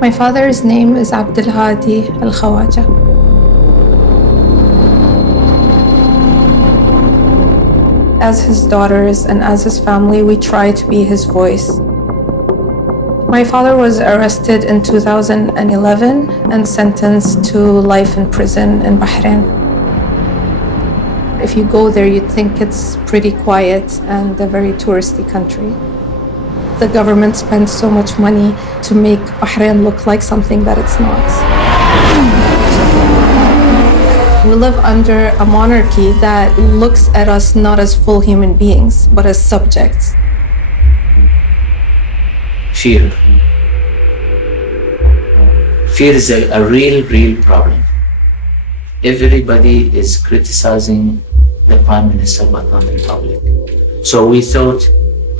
My father's name is Abdulhadi al-Khawajah. As his daughters and as his family, we try to be his voice. My father was arrested in 2011 and sentenced to life in prison in Bahrain. If you go there, you'd think it's pretty quiet and a very touristy country. The government spends so much money to make Bahrain look like something that it's not. We live under a monarchy that looks at us not as full human beings, but as subjects. Fear. Fear is a real problem. Everybody is criticizing the Prime Minister, but not the public. So we thought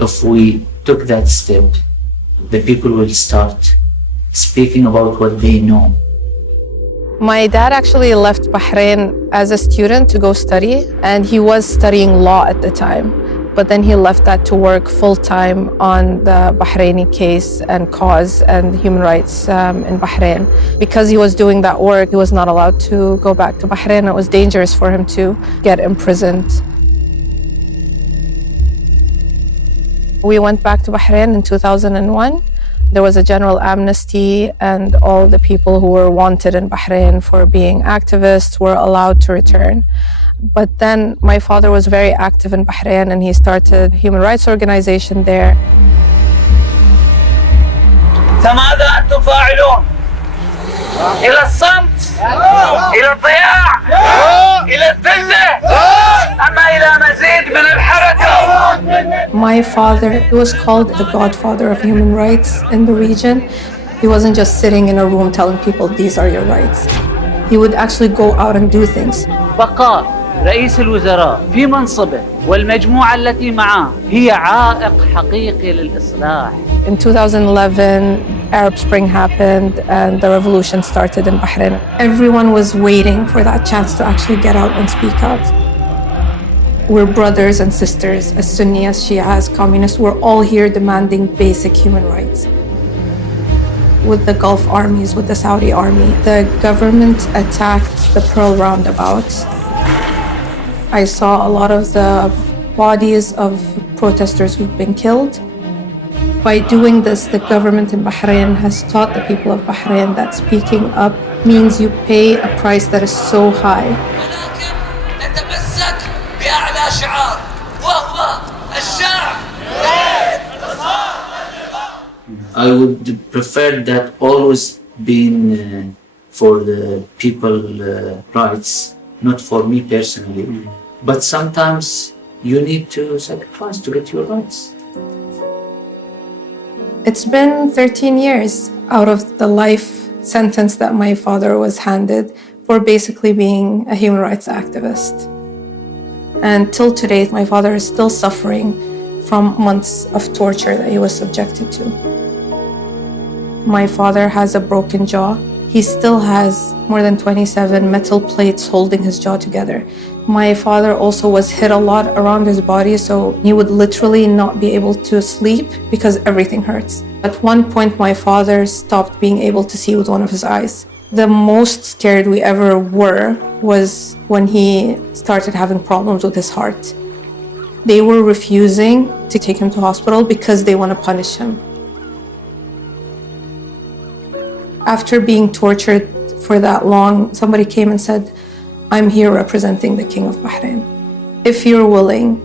if we took that step, the people will start speaking about what they know. My dad actually left Bahrain as a student to go study, and he was studying law at the time. But then he left that to work full-time on the Bahraini case and cause and human rights in Bahrain. Because he was doing that work, he was not allowed to go back to Bahrain. It was dangerous for him to get imprisoned. We went back to Bahrain in 2001. There was a general amnesty, and all the people who were wanted in Bahrain for being activists were allowed to return. But then my father was very active in Bahrain, and he started a human rights organization there. فماذا أنتم فاعلون؟ إلى الصمت، إلى الضياع، إلى الذلة، أما إلى مزيد من الحركة. My father was called the godfather of human rights in the region. He wasn't just sitting in a room telling people these are your rights. He would actually go out and do things. بقاء رئيس الوزراء في منصبه والمجموعة التي معه هي عائق حقيقي للإصلاح. In 2011, Arab Spring happened and the revolution started in Bahrain. Everyone was waiting for that chance to actually get out and speak out. We're brothers and sisters, as Sunni, as Shia, as communists. We're all here demanding basic human rights. With the Gulf armies, with the Saudi army, the government attacked the Pearl Roundabout. I saw a lot of the bodies of protesters who've been killed. By doing this, the government in Bahrain has taught the people of Bahrain that speaking up means you pay a price that is so high. I would prefer that always being for the people rights, not for me personally. But sometimes you need to sacrifice to get your rights. It's been 13 years out of the life sentence that my father was handed for basically being a human rights activist. And till today, my father is still suffering from months of torture that he was subjected to. My father has a broken jaw. He still has more than 27 metal plates holding his jaw together. My father also was hit a lot around his body, so he would literally not be able to sleep because everything hurts. At one point, my father stopped being able to see with one of his eyes. The most scared we ever were was when he started having problems with his heart. They were refusing to take him to hospital because they want to punish him. After being tortured for that long, somebody came and said, I'm here representing the King of Bahrain. If you're willing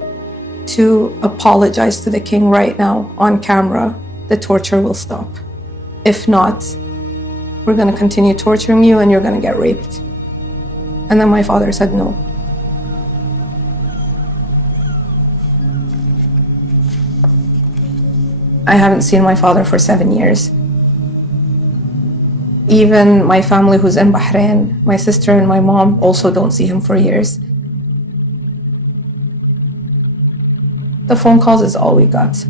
to apologize to the King right now on camera, the torture will stop. If not, we're going to continue torturing you and you're going to get raped. And then my father said no. I haven't seen my father for 7 years. Even my family who's in Bahrain, my sister and my mom also don't see him for years. The phone calls is all we got.